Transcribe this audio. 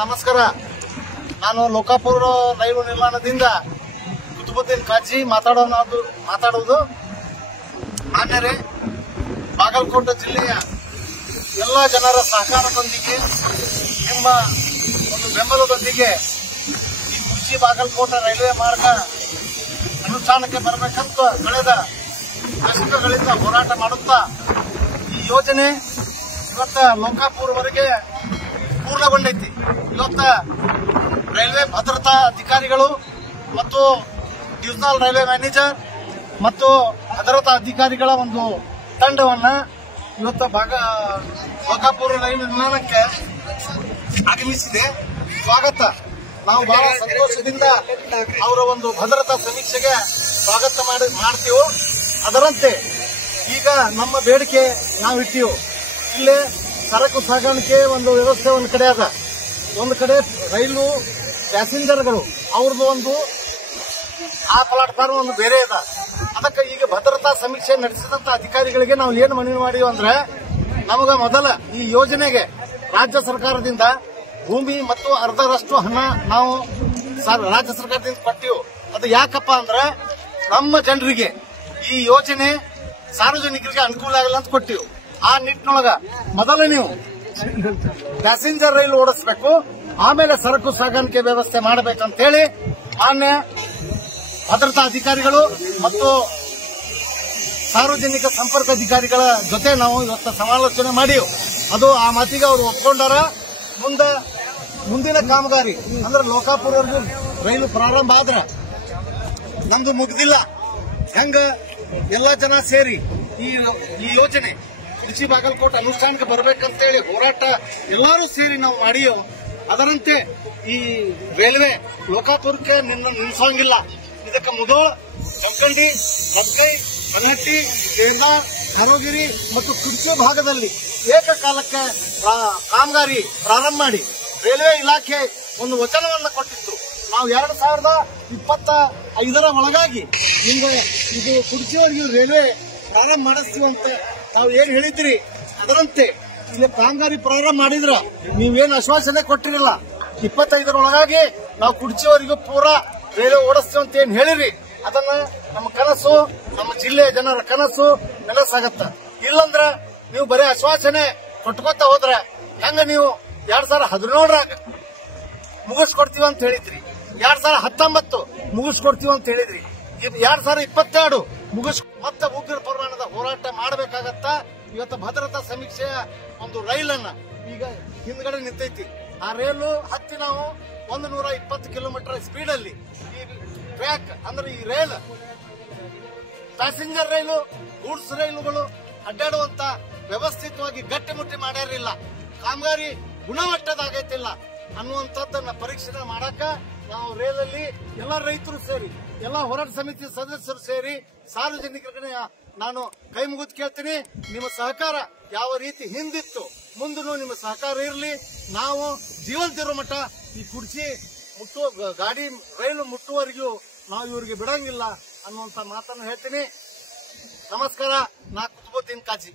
ನಮಸ್ಕಾರ. ನಾನು ಲೋಕಾಪುರ ರೈಲು ನಿಲ್ದಾಣದಿಂದ ಕುತುಬುದ್ದೀನ್ ಕಾಜಿ ಮಾತಾಡುವುದು. ಮಾನ್ಯರೇ, ಬಾಗಲಕೋಟೆ ಜಿಲ್ಲೆಯ ಎಲ್ಲ ಜನರ ಸಹಕಾರದೊಂದಿಗೆ ನಿಮ್ಮ ಒಂದು ಬೆಂಬಲದೊಂದಿಗೆ ಈ ಕುರ್ಚಿ ಬಾಗಲಕೋಟೆ ರೈಲ್ವೆ ಮಾರ್ಗ ಅನುಷ್ಠಾನಕ್ಕೆ ಬರಬೇಕಂತ ಕಳೆದ ದಶಕಗಳಿಂದ ಹೋರಾಟ ಮಾಡುತ್ತಾ ಈ ಯೋಜನೆ ಇವತ್ತ ಲೋಕಾಪುರವರೆಗೆ ಪೂರ್ಣಗೊಂಡೈತಿ. ಇವತ್ತ ರೈಲ್ವೆ ಭದ್ರತಾ ಅಧಿಕಾರಿಗಳು ಮತ್ತು ಡಿವಿಷನಲ್ ರೈಲ್ವೆ ಮ್ಯಾನೇಜರ್ ಮತ್ತು ಭದ್ರತಾ ಅಧಿಕಾರಿಗಳ ಒಂದು ತಂಡವನ್ನ ಇವತ್ತ ಲೋಕಾಪುರ ರೈಲು ನಿಲ್ದಾಣಕ್ಕೆ ಆಗಮಿಸಿದೆ. ಸ್ವಾಗತ. ನಾವು ಬಹಳ ಸಂತೋಷದಿಂದ ಅವರ ಒಂದು ಭದ್ರತಾ ಸಮೀಕ್ಷೆಗೆ ಸ್ವಾಗತ ಮಾಡ್ತೀವಿ. ಅದರಂತೆ ಈಗ ನಮ್ಮ ಬೇಡಿಕೆ ನಾವು ಇಟ್ಟಿವು. ಇಲ್ಲೇ ಸರಕು ಸಾಗಾಣಿಕೆ ಒಂದು ವ್ಯವಸ್ಥೆ ಒಂದು ಕಡೆ ಅದ. ಒಂದು ಕಡೆ ರೈಲು ಪ್ಯಾಸೆಂಜರ್ಗಳು ಅವ್ರದ್ದು ಒಂದು ಆ ಪ್ಲಾಟ್ಫಾರ್ಮ್ ಒಂದು ಬೇರೆ ಅದ. ಅದಕ್ಕೆ ಈಗ ಭದ್ರತಾ ಸಮೀಕ್ಷೆ ನಡೆಸಿದಂತ ಅಧಿಕಾರಿಗಳಿಗೆ ನಾವು ಏನು ಮನವಿ ಮಾಡಿವಿ ಅಂದ್ರೆ, ನಮಗ ಮೊದಲ ಈ ಯೋಜನೆಗೆ ರಾಜ್ಯ ಸರ್ಕಾರದಿಂದ ಭೂಮಿ ಮತ್ತು ಅರ್ಧದಷ್ಟು ಹಣ ನಾವು ರಾಜ್ಯ ಸರ್ಕಾರದಿಂದ ಕೊಟ್ಟಿವು. ಅದು ಯಾಕಪ್ಪ ಅಂದ್ರೆ ನಮ್ಮ ಜನರಿಗೆ ಈ ಯೋಜನೆ ಸಾರ್ವಜನಿಕರಿಗೆ ಅನುಕೂಲ ಆಗಲ್ಲ ಅಂತ ಕೊಟ್ಟಿವು. ಆ ನಿಟ್ಟಿನೊಳಗ ಮೊದಲು ನೀವು ಪ್ಯಾಸೆಂಜರ್ ರೈಲು ಓಡಿಸಬೇಕು, ಆಮೇಲೆ ಸರಕು ಸಾಗಾಣಿಕೆ ವ್ಯವಸ್ಥೆ ಮಾಡಬೇಕಂತ ಹೇಳಿ ಮಾನ್ಯ ಭದ್ರತಾ ಅಧಿಕಾರಿಗಳು ಮತ್ತು ಸಾರ್ವಜನಿಕ ಸಂಪರ್ಕ ಅಧಿಕಾರಿಗಳ ಜೊತೆ ನಾವು ಇವತ್ತು ಸಮಾಲೋಚನೆ ಮಾಡಿವು. ಅದು ಆ ಮಾತಿಗೆ ಅವರು ಒಪ್ಕೊಂಡಾರ. ಮುಂದಿನ ಕಾಮಗಾರಿ ಅಂದ್ರೆ ಲೋಕಾಪುರವರೆಗೂ ರೈಲು ಪ್ರಾರಂಭ ಆದ್ರೆ ನಮ್ದು ಮುಗ್ದಿಲ್ಲ. ಹೆಂಗ ಎಲ್ಲ ಜನ ಸೇರಿ ಈ ಯೋಜನೆ ಕುರ್ಚಿ ಬಾಗಲಕೋಟೆ ಅನುಷ್ಠಾನಕ್ಕೆ ಬರಬೇಕಂತೇಳಿ ಹೋರಾಟ ಎಲ್ಲರೂ ಸೇರಿ ನಾವು ಮಾಡಿಯೋ, ಅದರಂತೆ ಈ ರೈಲ್ವೆ ಲೋಕಾಪುರಕ್ಕೆ ನಿಲ್ಲಿಸಂಗಿಲ್ಲ. ಇದಕ್ಕೆ ಮುದೋಳ್, ಜಮಖಂಡಿ, ಮಸ್ಕೈ, ಕನಹಟ್ಟಿ, ಕೇಂದ್ರ, ಕಾರೋಗಿರಿ ಮತ್ತು ಕುರ್ಚಿ ಭಾಗದಲ್ಲಿ ಏಕಕಾಲಕ್ಕೆ ಕಾಮಗಾರಿ ಪ್ರಾರಂಭ ಮಾಡಿ ರೈಲ್ವೆ ಇಲಾಖೆ ಒಂದು ವಚನವನ್ನು ಕೊಟ್ಟಿತ್ತು. ನಾವು 2025ರ ಒಳಗಾಗಿ ನಿಮ್ಗೆ ಇದು ಕುರ್ಚಿಯವರೆಗೂ ರೈಲ್ವೆ ಪ್ರಾರಂಭ ಮಾಡಿಸ್ತೀವಂತ ತಾವು ಏನ್ ಹೇಳಿದ್ರಿ, ಅದರಂತೆ ಇಲ್ಲಿ ಕಾಮಗಾರಿ ಪ್ರಾರಂಭ ಮಾಡಿದ್ರ ನೀವೇನು ಆಶ್ವಾಸನೆ ಕೊಟ್ಟಿರಲ್ಲ. 25ರ ಒಳಗಾಗಿ ನಾವು ಕುರ್ಚಿಯವರೆಗೂ ಪೂರಾ ರೈಲ್ವೆ ಓಡಿಸ್ತೀವಿ ಅಂತ ಏನ್ ಹೇಳಿರಿ, ಅದನ್ನ ನಮ್ಮ ಕನಸು, ನಮ್ಮ ಜಿಲ್ಲೆಯ ಜನರ ಕನಸು ನೆನಸಾಗತ್ತ. ಇಲ್ಲಂದ್ರ ನೀವು ಬರೀ ಆಶ್ವಾಸನೆ ಕೊಟ್ಕೊತ ಹೋದ್ರ ಹೆಂಗ ನೀವು 2017ರಾಗ ಮುಗಿಸ್ಕೊಡ್ತೀವಿ ಅಂತ ಹೇಳಿದ್ರಿ, 2019 ಮುಗಿಸ್ಕೊಡ್ತೀವಿ ಅಂತ ಹೇಳಿದ್ರಿ, 2022 ಮತ್ತೆ ಉಗ್ರ ಪ್ರಮಾಣದ ಹೋರಾಟ ಮಾಡಬೇಕಾಗತ್ತ. ಇವತ್ತು ಭದ್ರತಾ ಸಮೀಕ್ಷೆಯ ಒಂದು ರೈಲನ್ನ ಈಗ ಹಿಂದ್ಗಡೆ ನಿಂತೈತಿ. ಆ ರೈಲು ಹತ್ತಿ ನಾವು 120 ಕಿಲೋಮೀಟರ್ ಸ್ಪೀಡ್ ಅಲ್ಲಿ ಈ ಟ್ರ್ಯಾಕ್ ಅಂದ್ರೆ ಈ ರೈಲ್ ಪ್ಯಾಸೆಂಜರ್ ರೈಲು, ಗೂಡ್ಸ್ ರೈಲುಗಳು ಅಡ್ಡಾಡುವಂತ ವ್ಯವಸ್ಥಿತವಾಗಿ ಗಟ್ಟಿಮುಟ್ಟಿ ಮಾಡ್ಯಾರಿಲ್ಲ. ಕಾಮಗಾರಿ ಗುಣಮಟ್ಟದಾಗೈತಿಲ್ಲ ಅನ್ನುವಂಥದ್ದನ್ನ ಪರೀಕ್ಷೆ ಮಾಡಾಕ ನಾವು ರೈಲಲ್ಲಿ ಎಲ್ಲ ರೈತರು ಸೇರಿ, ಎಲ್ಲ ಹೋರಾಟ ಸಮಿತಿ ಸದಸ್ಯರು ಸೇರಿ ಸಾರ್ವಜನಿಕರಿಗೆ ನಾನು ಕೈ ಮುಗಿದು ಕೇಳ್ತೀನಿ, ನಿಮ್ಮ ಸಹಕಾರ ಯಾವ ರೀತಿ ಹಿಂದಿತ್ತು ಮುಂದೂ ನಿಮ್ಮ ಸಹಕಾರ ಇರಲಿ. ನಾವು ಜೀವಂತಿರೋ ಮಟ್ಟ ಈ ಕುರ್ಚಿ ಗಾಡಿ ರೈಲು ಮುಟ್ಟುವವರೆಗೂ ನಾವು ಇವರಿಗೆ ಬಿಡಂಗಿಲ್ಲ ಅನ್ನುವಂತ ಮಾತನ್ನು ಹೇಳ್ತೀನಿ. ನಮಸ್ಕಾರ. ನಾ ಕುತುಬುದ್ದೀನ್ ಕಾಜಿ.